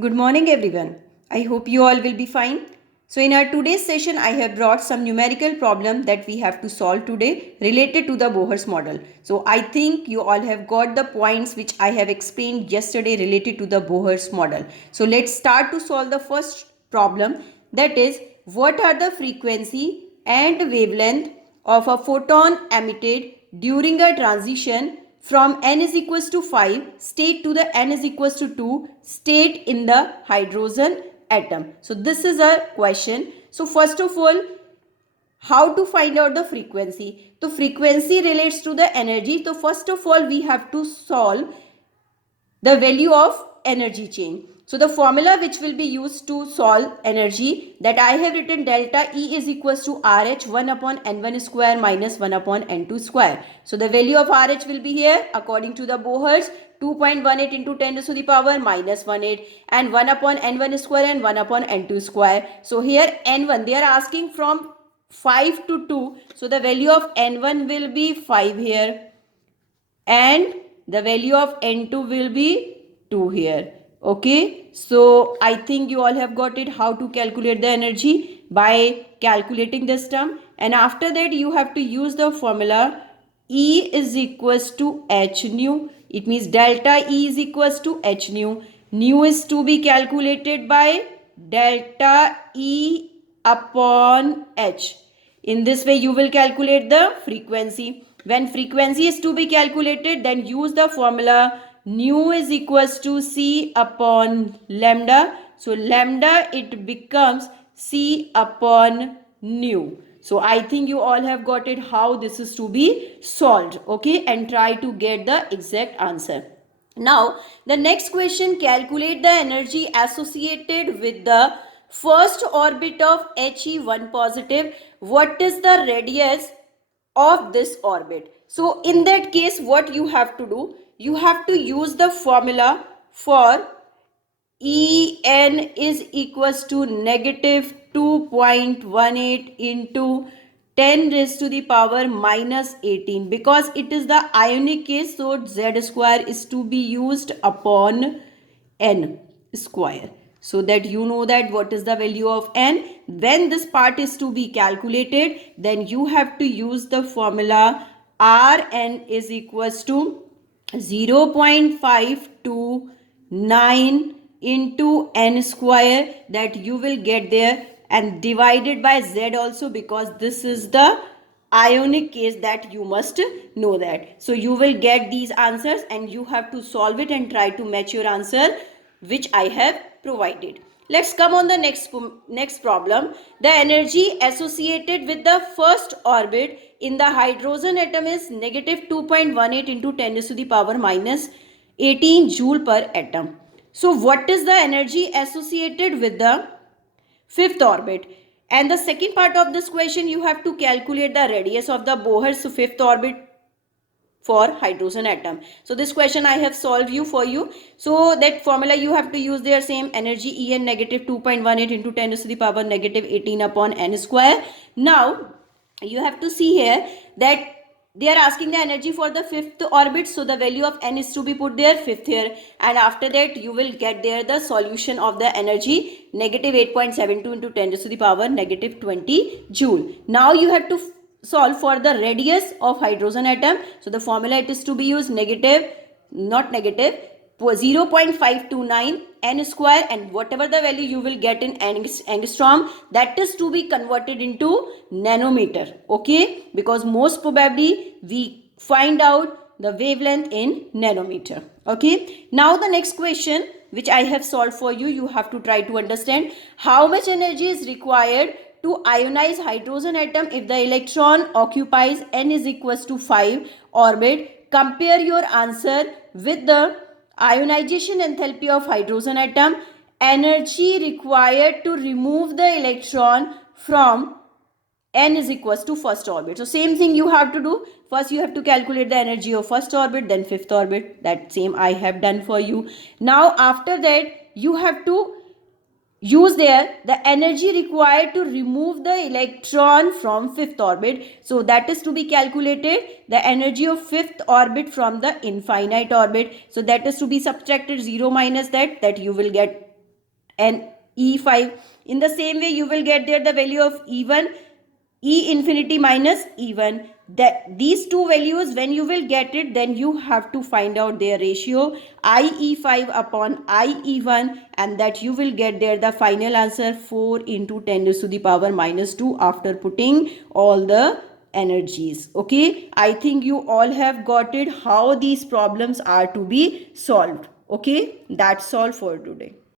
Good morning, everyone. I hope you all will be fine. So, in our today's session, I have brought some numerical problem that we have to solve today related to the Bohr's model. So, I think you all have got the points which I have explained yesterday related to the Bohr's model. So, let's start to solve the first problem, that is, what are the frequency and wavelength of a photon emitted during a transition from n is equals to 5 state to the n is equals to 2 state in the hydrogen atom. So this is a question. So first of all, how to find out the frequency? So frequency relates to the energy. So first of all, we have to solve the value of energy change. So the formula which will be used to solve energy, that I have written delta E is equals to RH 1 upon N1 square minus 1 upon N2 square. So the value of RH will be here according to the Bohr's 2.18 into 10 to the power minus 18 and 1 upon N1 square and 1 upon N2 square. So here N1 they are asking from 5 to 2. So the value of N1 will be 5 here and the value of N2 will be 2 here. Okay, so I think you all have got it how to calculate the energy by calculating this term, and after that you have to use the formula E is equals to H nu. It means delta E is equals to H nu. Nu is to be calculated by delta E upon H. In this way you will calculate the frequency. When frequency is to be calculated, then use the formula nu is equals to C upon lambda. So lambda it becomes C upon nu. So I think you all have got it how this is to be solved. Okay, and try to get the exact answer. Now the next question, calculate the energy associated with the first orbit of He1 positive. What is the radius of this orbit? So in that case, what you have to do, you have to use the formula for En is equals to negative 2.18 into 10 raised to the power minus 18, because it is the ionic case, so z square is to be used upon n square, so that you know that what is the value of n. When this part is to be calculated, then you have to use the formula Rn is equals to 0.529 into n square, that you will get there, and divided by z also, because this is the ionic case, that you must know that. So you will get these answers and you have to solve it and try to match your answer which I have provided. Let's come on the next problem. The energy associated with the first orbit in the hydrogen atom is negative 2.18 into 10 to the power minus 18 joule per atom. So what is the energy associated with the fifth orbit? And the second part of this question, you have to calculate the radius of the Bohr's fifth orbit for hydrogen atom. So this question I have solved for you. So that formula you have to use there, same energy En negative 2.18 into 10 to the power negative 18 upon n square. Now you have to see here that they are asking the energy for the fifth orbit, so the value of n is to be put there, fifth here, and after that you will get there the solution of the energy negative 8.72 into 10 to the power negative 20 joule. Now you have to solve for the radius of hydrogen atom. So the formula it is to be used negative, not negative, 0.529 n square, and whatever the value you will get in angstrom, that is to be converted into nanometer. Okay, because most probably we find out the wavelength in nanometer. Okay, now the next question which I have solved for you, you have to try to understand how much energy is required to ionize hydrogen atom if the electron occupies n is equals to 5 orbit. Compare your answer with the ionization enthalpy of hydrogen atom, energy required to remove the electron from n is equals to first orbit. So same thing you have to do. First you have to calculate the energy of first orbit, then fifth orbit. That same I have done for you. Now after that you have to use there the energy required to remove the electron from fifth orbit. So that is to be calculated, the energy of fifth orbit from the infinite orbit. So that is to be subtracted 0 minus that you will get and E5. In the same way, you will get there the value of E1, E infinity minus E1. That these two values, when you will get it, then you have to find out their ratio IE5 upon IE1, and that you will get there the final answer 4 into 10 raised to the power minus 2 after putting all the energies. Okay, I think you all have got it how these problems are to be solved. Okay, that's all for today.